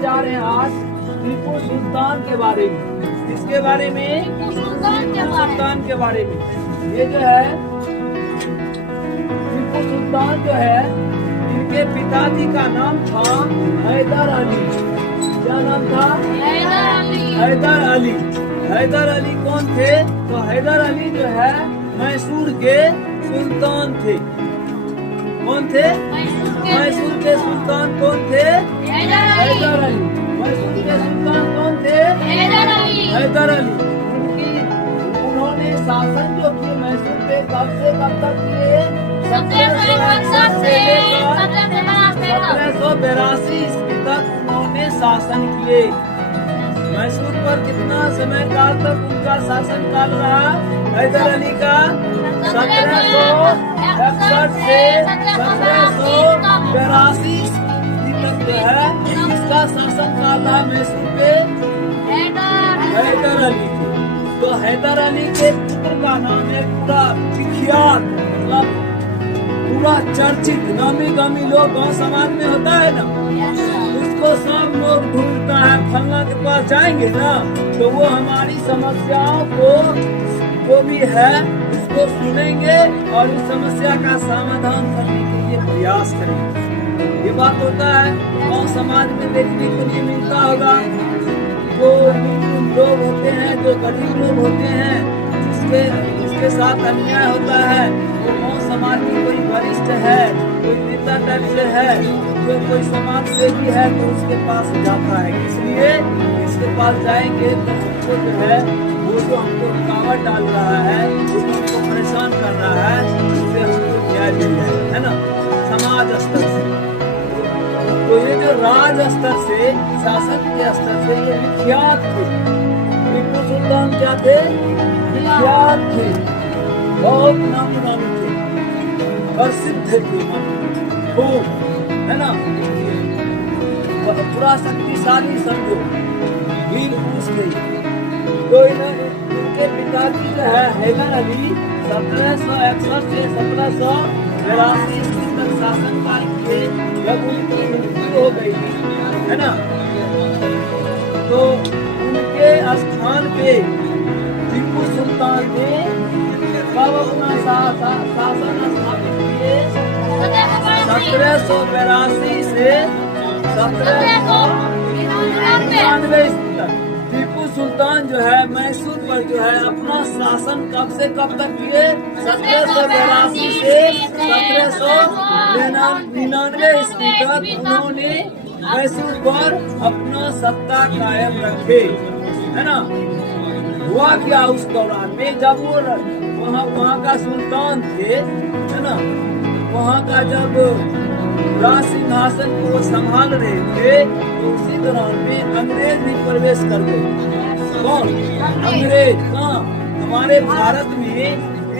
जा रहे हैं आज टीपू सुल्तान के बारे में। किसके बारे में? टीपू सुल्तान के बारे में। ये जो है टीपू सुल्तान जो है, इनके पिताजी का नाम था हैदर अली। क्या नाम था? हैदर अली। हैदर अली कौन थे? तो हैदर अली जो है मैसूर के सुल्तान थे। कौन थे? मैसूर के सुल्तान कौन थे? हैदर अली। मैसूर के सुल्तान कौन थे? हैदर अली। उन्होंने शासन जो किए मैसूर पे कब से कब तक किए? 1782 ईस्वी तक उन्होंने शासन किए। मैसूर पर कितना समय काल तक उनका शासन काल रहा? हैदर अली का 1761 से 1782 तक जो है इसका शासन काल रहा मैसूर पे हैदर अली के। तो हैदर अली के पुत्र का नाम है पूरा विख्यात, मतलब पूरा चर्चित, नामी गामी लोग गाँव समाज में होता है ना, उसको सब लोग ढूंढता है। फलना के पास जाएंगे ना तो वो हमारी समस्याओं को जो भी है उसको सुनेंगे और उस समस्या का समाधान करने के लिए प्रयास करेंगे। ये बात होता है गाँव समाज में देखने को नहीं मिलता होगा। जो लोग होते हैं, जो गरीब लोग होते हैं, जिसके साथ अन्याय होता है, वो गाँव समाज में कोई वरिष्ठ है, कोई नेता टाइप से है, जो कोई समाज सेवी है तो उसके पास जाता है। इसलिए इसके पास जाएंगे तो हमको जो है वो जो हमको रुकावट डाल रहा है, जो हमको परेशान कर रहा है, उससे हमको न्याय मिल जाएगा, है ना, समाज स्तर से। तो ये जो राज स्तर से, शासन के स्तर से ये विख्यात थे। टीपू सुल्तान क्या थे? विख्यात थे, बहुत नामी गामी थे, प्रसिद्ध थे, खूब, है ना, पूरा शक्तिशाली समझो, वीर पुरुष थे। तो इनके पिताजी जो है हैदर अली 1761 से 1782 ईस्वी तक शासन काल किए। जब उनकी मृत्यु हो गई, है ना, तो उनके स्थान पे टीपू सुल्तान ने कब अपना शासन स्थापित किए? 1782 से 1799 ईस्वी तक टीपू सुल्तान जो है मैसूर पर जो है अपना शासन कब से कब तक किए? 1782 से 1799 ईस्वी तक उन्होंने मैसूर पर अपना सत्ता कायम रखे, है ना। हुआ क्या उस दौरान में, जब वो वहाँ का सुल्तान थे, है ना, वहाँ का जब राज सिंहासन को संभाल रहे थे तो उसी दौरान में अंग्रेज भी प्रवेश कर गए। कौन? अंग्रेज। कहाँ? हमारे भारत में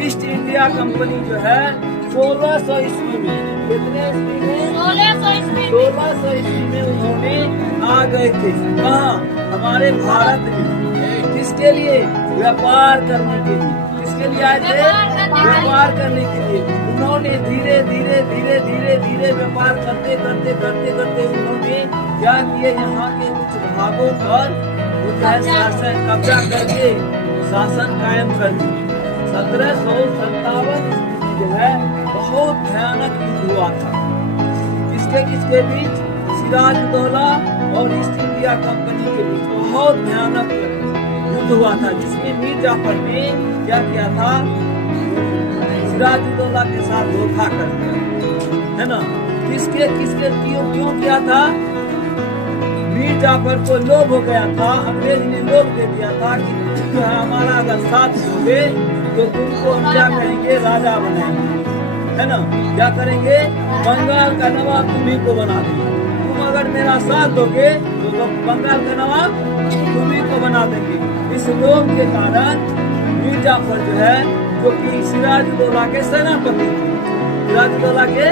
ईस्ट इंडिया कंपनी जो है 1600 ईस्वी में, कितने ईस्वी में? 1600 ईस्वी में उन्होंने आ गए थे। कहाँ? हमारे भारत में। किसके लिए? व्यापार करने के लिए। किसके लिए आए थे? व्यापार करने के लिए। उन्होंने धीरे धीरे धीरे धीरे धीरे व्यापार करते करते करते करते उन्होंने क्या किए, यहाँ के कुछ भागों पर शासन कब्जा करके शासन कायम कर दिया। 1757 जो है बहुत भयानक युद्ध हुआ था। किसके बीच? सिराजुद्दौला और ईस्ट इंडिया कंपनी के बीच बहुत भयानक युद्ध हुआ था, जिसमें मीर जाफर ने क्या किया था? सिराजुद्दौला के साथ धोखा कर दिया, है ना। किसके क्यों किया था? मीर जाफर को लोभ हो गया था, अंग्रेज ने लोभ दे दिया था कि जो है हमारा अगर साथ दोगे तो तुमको हम क्या करेंगे? राजा बनाएंगे, है ना। क्या करेंगे? बंगाल का नवाब तुम्ही को बना देंगे। तुम अगर मेरा साथ दोगे तो बंगाल का नवाब तुम्ही को बना देंगे। इस लोभ के कारण मीर जाफर जो है, जो कि सिराजुद्दौला के सेनापति थे, सिराजुद्दौला के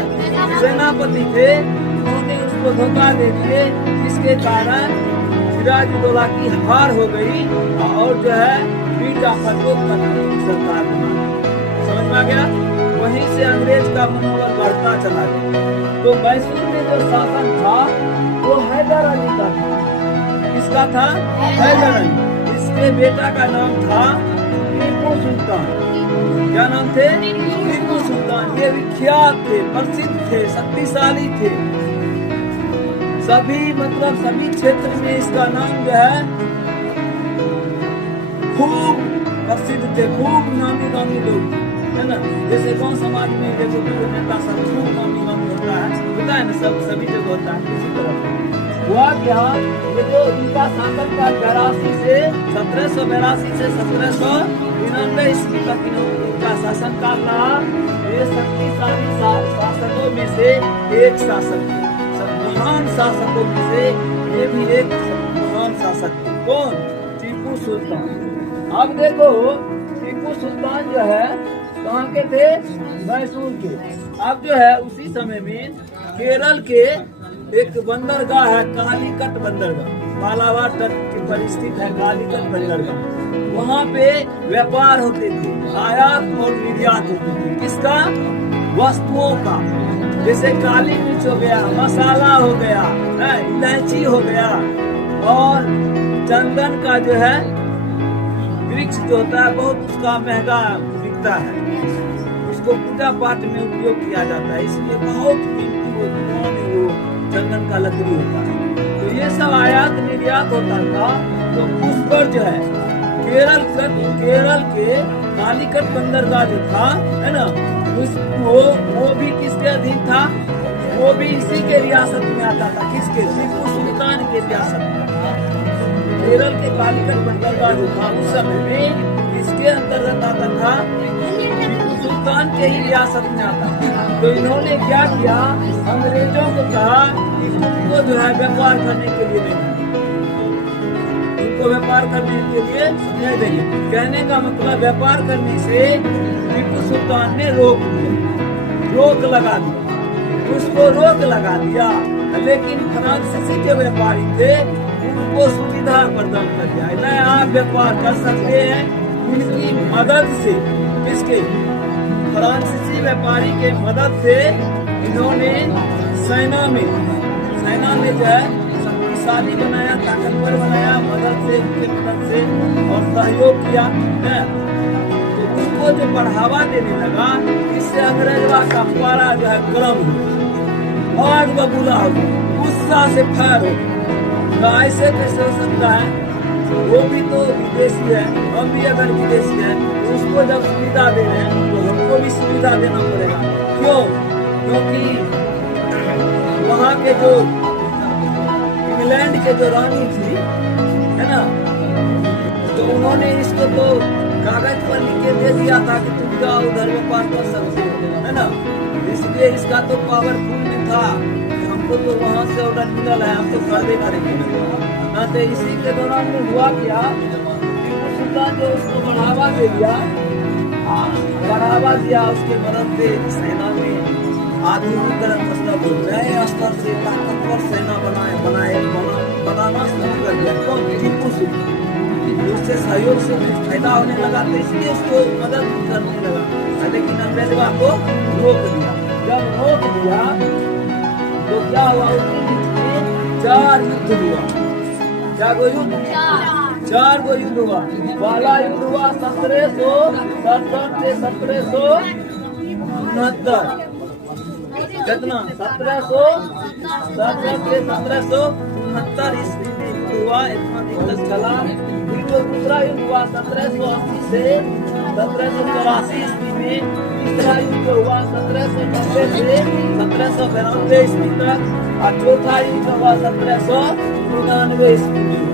सेनापति थे, उन्होंने उसको धोखा दे दिए, जिसके कारण सिराजुद्दौला की हार हो गई और जो है मीर जाफर को सरकार बना। समझ में आ गया? वहीं से अंग्रेज का मनोबल बढ़ता चला गया। तो मैसूर में जो शासन था वो हैदर अली का था। किसका था? हैदर अली। इसके बेटा का नाम था टीपू सुल्तान। क्या नाम थे? टीपू सुल्तान। ये विख्यात थे, प्रसिद्ध थे, शक्तिशाली थे। सभी क्षेत्र में इसका नाम जो है खूब प्रसिद्ध थे, खूब नामी लोग है ना। जैसे गांव समाज में देखो नेता सब खूब नामी होता है ना, सभी जगह होता है। इसी तरह हुआ क्या, ये जो इनका शासन का 1782 से 1799 ईस्वी तक इनका शासन काल रहा। ये शक्तिशाली शासकों में से एक शासक, महान शासकों में से ये भी एक महान शासक थे। कौन? टीपू सुल्तान। अब देखो टीपू सुल्तान जो है कहाँ के थे? मैसूर के। अब जो है उसी समय में केरल के एक बंदरगाह है, कालीकट बंदरगाह, मालाबार तट के पर स्थित है कालीकट बंदरगाह। वहाँ पे व्यापार होते थे, आयात और निर्यात होते थे। किसका? वस्तुओं का। जैसे काली मिर्च हो गया, मसाला हो गया, इलायची हो गया, और चंदन का जो है वृक्ष जो होता है बहुत उसका महंगा बिकता है, उसको पूजा पाठ में उपयोग किया जाता है, इसलिए बहुत कीमती वो चंदन का लकड़ी होता है। तो ये सब आयात निर्यात होता था। तो उस पर जो है केरल के कालीकट बंदरगाह जो था है ना, वो भी किसके अधीन था? वो भी इसी के रियासत में आता था। किसके? टीपू सुल्तान के रियासत में। केरल के कालीकट बंदरगाह जो था उस समय में इसके अंतर्गत आता था, टीपू सुल्तान के ही रियासत में आता था। तो इन्होंने क्या किया, अंग्रेजों को कहा कि उनको जो है व्यापार करने के लिए नहीं, उनको व्यापार करने के लिए नहीं देंगे। कहने का मतलब व्यापार करने से टीपू सुल्तान ने रोक लगा दी, उसको रोक लगा दिया। लेकिन फ्रांसीसी जो व्यापारी थे उनको सुविधा प्रदान कर दिया, नहीं आप व्यापार कर सकते हैं उनकी मदद से। किसके? फ्रांसीसी व्यापारी के मदद से इन्होंने सेना में जो है शक्तिशाली बनाया, ताकतवर बनाया, मदद से, उनके मदद से और सहयोग किया है। तो उसको जो बढ़ावा देने लगा, इससे अंग्रेजवा का पारा जो है गर्म हो, आग बबूला हो, गुस्सा से फायर हो। तो ऐसे कैसे हो सकता है? वो भी तो विदेशी है, हम भी अगर विदेशी है तो उसको जब सुविधा दे रहे हैं तो हमको भी सुविधा देना पड़ेगा। क्यों? क्योंकि वहाँ के जो इंग्लैंड के जो रानी थी है ना, तो उन्होंने इसको तो कागज पर लिख के दे दिया था कि तुम जाओ उधर व्यापार कर सकते हो, है ना। इसलिए इसका तो पावरफुल नहीं था, हमको तो वहाँ से ऑर्डर मिलल है, हम तो कर दे करेंगे ना। तो इसी के दौरान में हुआ क्या, टीपू सुल्तान जो उसको बढ़ावा दे दिया, उसके मदद से सेना में आधुनिकरण मतलब नए स्तर से ताकतवर सेना बनाना शुरू कर दिया। तो टीपू सुल्तान उससे सहयोग से फायदा होने लगा, तो इसलिए उसको मदद करने लगा। लेकिन अंग्रेजवा को रोक दिया। जब रोक दिया तो क्या हुआ, उसके बीच में 4 युद्ध हुआ। क्या गो युद्ध? 4 गो युद्ध हुआ। पहला युद्ध हुआ 1767 से 1769। कितना? 1767 से 1769 ईस्वी में युद्ध हुआ। इतना दिक्कत चला। फिर दूसरा युद्ध हुआ 1780 से 1784 ईस्वी में। तीसरा युद्ध हुआ 1790 से 1792 ईस्वी तक। और चौथा युद्ध हुआ 1799 ईस्वी में।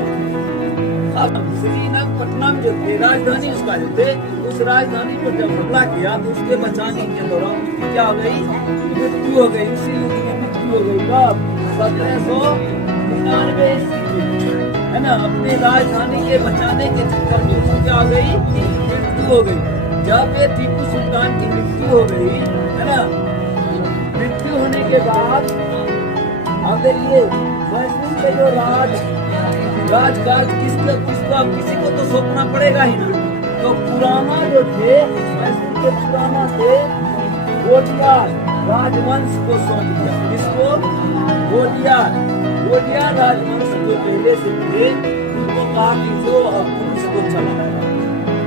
अब श्रीरंगपट्टनम जो थे, राजधानी उसका जो थे, उस राजधानी पर जब हमला किया तो उसके बचाने के दौरान उसकी क्या हो गई? मृत्यु हो गई। उसी युद्ध में मृत्यु हो गई। कब? 1799 ईस्वी में, है ना। अपने राजधानी के बचाने के चक्कर में उसकी क्या हो गई? मृत्यु हो गई। जब ये टीपू सुल्तान की मृत्यु हो गई, है ना, मृत्यु होने के बाद अब देखिए मैसूर के जो राजकाज किसी को तो सौंपना पड़ेगा ही ना। तो पुराना जो थे मैसूर के पुराना थे वोडियार राजवंश को सौंप दिया। किसको? वोडियार राजवंश जो पहले से थे उनको कहा कि जो अब तुम इसको चलाओ,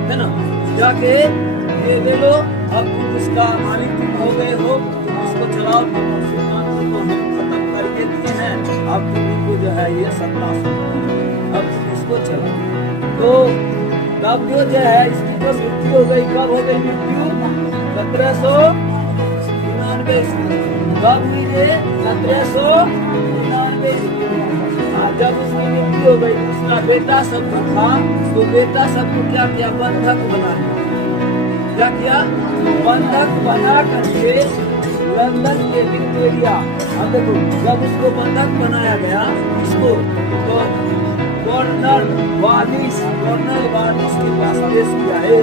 है ना, जाके ये लो, अब तुम इसका मालिक तुम हो गए हो, तुम इसको चलाओ, मुसलमानों को हम खत्म करके दिए हैं, अब तुम इनको जो है ये सत्ता अब तुम इसको चलाओ। तो तब जो है इसकी जो मृत्यु हो गई, कब हो गई मृत्यु? 1799 कब हुई ये? 1799। जब उसकी मृत्यु हो गई, उसका बेटा सब था, तो बेटा सबको क्या किया? बंधक बना दिया। क्या किया? बंधक बना करके लंदन के विक्टोरिया, अब देखो जब उसको बंधक बनाया गया इसको, तो गवर्नर वालिस के पास पेश किया है,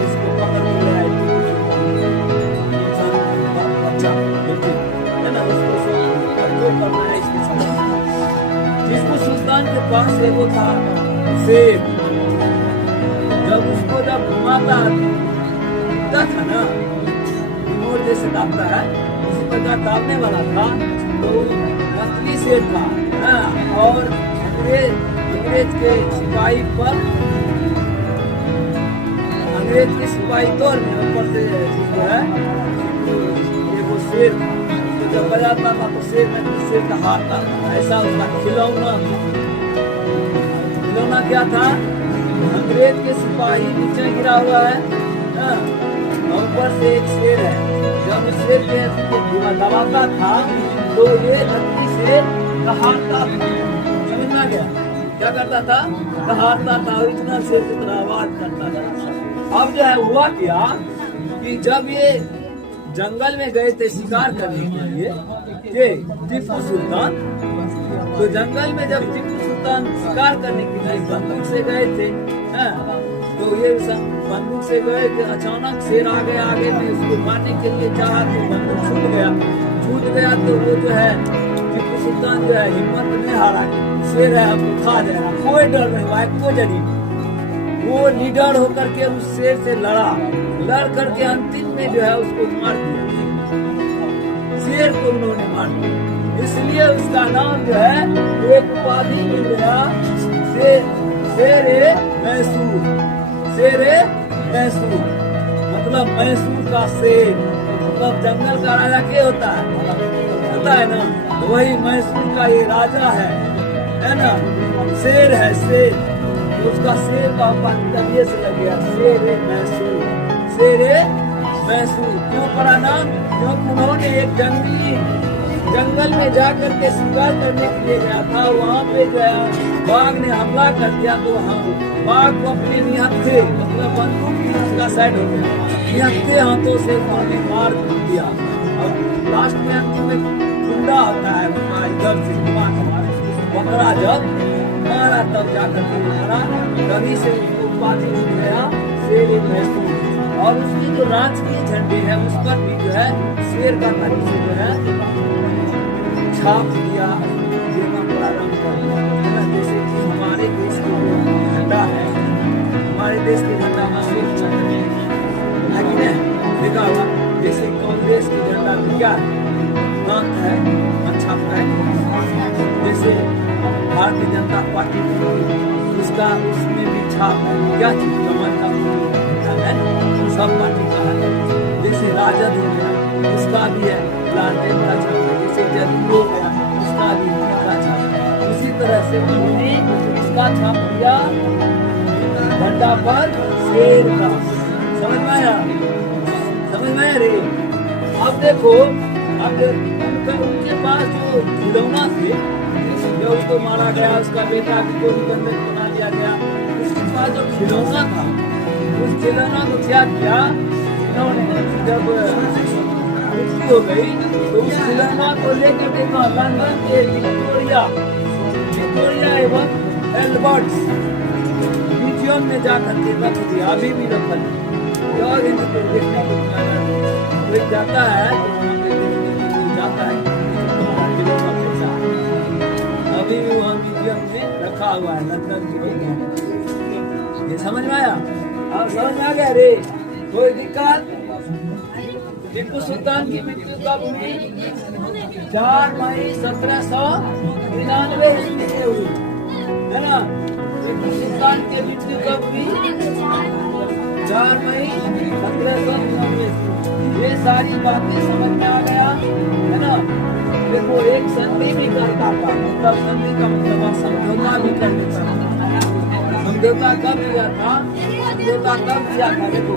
इसको पकड़ लिया है, अच्छा बिल्कुल, है ना, उसको कंट्रोल करना है इसके साथ। टीपू सुल्तान के पास वो था शेर, जब उसको जब घुमाता था ना, रिमोट जैसे दाबता है उसी प्रकार दाबने वाला था, तो नकली शेर था, और अंग्रेज के सिपाही पर, अंग्रेज के सिपाही तौर में ऊपर से जो है ये वो शेर था, तो जब बजाता था तो शेर का हाथ था, ऐसा उसका खिलौना क्या था? अंग्रेज के सिपाही नीचे गिरा हुआ है, ऊपर से एक शेर है, जब उस शेर के दबाता था तो ये धरती से दहाड़ता था, समझ में आ गया? क्या करता था? दहाड़ता था, इतना शेर की तरह आवाज करता था। अब जो है हुआ क्या कि जब ये जंगल में गए थे शिकार करने के लिए, ये टीपू सुल्तान, तो जंगल में जब टीपू सुल्तान शिकार करने के लिए बंदूक से गए थे, तो ये बंदूक से गए कि अचानक शेर आगे में उसको मारने के लिए चाहा, तो बंदूक छूट गया, तो वो जो है टीपू सुल्तान जो है हिम्मत नहीं हारा, शेर है हमको खा जाएगा, कोई डर नहीं हुआ, कोई डर नहीं, वो निडर होकर के उस शेर से लड़ करके अंतिम में जो है उसको मार दिया, शेर को उन्होंने मार दिया, इसलिए उसका नाम जो है एक उपाधि मिल गया, शेरे मैसूर, मतलब मैसूर का शेर, मतलब जंगल का राजा क्या होता है? पता है ना, तो वही मैसूर का ये राजा है ना, शेर है शेर, तो उसका शेर का तबियत से लग गया शेरे मैसूर। क्यों पड़ा नाम? क्योंकि उन्होंने एक जंगल में जाकर के शिकार करने के लिए गया था, वहाँ पे जो है बाघ ने हमला कर दिया, तो बाघ को अपने निहत्थे, मतलब बंदूक की उसका साइड हो गया, निहत्थे हाथों से उन्होंने मार दिया, और लास्ट में अंतिम में कुंडा होता है इधर से पकड़ा, जब मारा तब जाकर के मारा, तभी से उसको उपाधि मिल गया शेर मैसूर। और उसकी जो राजकीय झंडे है उस पर भी जो है शेर का तारीख से जो है छाप दिया, देना प्रारंभ कर दिया, है ना, जैसे कि हमारे देश की जो झंडा है, हमारे देश के झंडा में शेर चक्र है कि नहीं? देखा हुआ, जैसे कांग्रेस की झंडा में क्या है? दांत है, अच्छा है, जैसे भारतीय जनता पार्टी उसका उसमें भी छाप है, क्या चीज? कमल का है, सब पार्टी का है, जैसे राजद हो गया उसका भी है लालटेन का छाप है, जैसे जदयू हो गया उसका भी का छाप है, उसी तरह से उन्होंने इसका छाप दिया झंडा पर शेर का। समझ में आया? समझ में आया रे? अब देखो, अब उनके पास जो खिलौना थे, जो उसको मारा गया, उसका बेटा को भी बंधक बना लिया गया, उसके पास जो खिलौना था, उस खिलौना को क्या किया इन्होंने? जब मृत्यु हो गई तो उस खिलौना को लेकर के लंदन के विक्टोरिया एवं एल्बर्ट्स म्यूजियम में जाकर के रख दिया, अभी भी रखा है, देखने को कोई जाता है तो जाता है, अभी भी वहाँ म्यूजियम में रखा हुआ है लंदन के। ये समझ में आया? अब समझ में आ गया रे? कोई दिक्कत? टीपू सुल्तान की मृत्यु कब हुई? 4 मई 1799 ईस्वी में हुई। मृत्यु कब हुई? 4 मई 1799। ये सारी बातें समझ में आ गया है ना। देखो एक संधि भी करता था, मतलब संधि का मतलब समझौता भी कर लेता था। समझौता कब किया था? समझौता कब किया था? देखो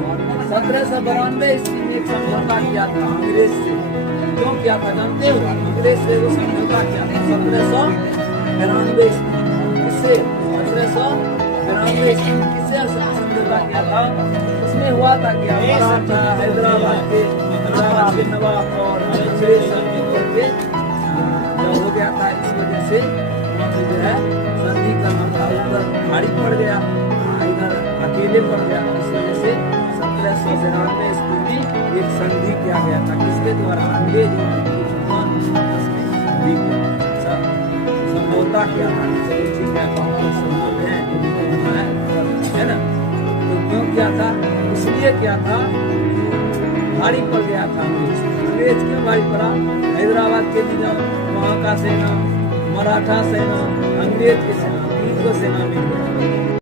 1792 ईस्वी में एक समझौता किया था अंग्रेज से। क्यों किया था जानते हो? अंग्रेज से वो समझौता किया था 1792 ईस्वी। किससे? 1792 ईस्वी में किससे समझौता किया था? उसमें हुआ था क्या? मराठा हैदराबाद के नवाब और अंग्रेज करके हो गया था। इस वजह से वहाँ पे जो है संधि करना था, उधर भारी पड़ गया, इधर अकेले पड़ गया। इस वजह से 1792 ईस्वी में एक संधि किया गया था। किसके द्वारा? अंग्रेज और समझौता किया था। चलो ठीक है, समझौते है ना। तो क्यों किया था? इसलिए किया था, भारी पड़ गया था अंग्रेज। अंग्रेज क्यों भारी पड़ा? हैदराबाद के निजाम, वहाँ का सेना, मराठा सेना, अंग्रेज की सेना, तीन को सेना मिल गया।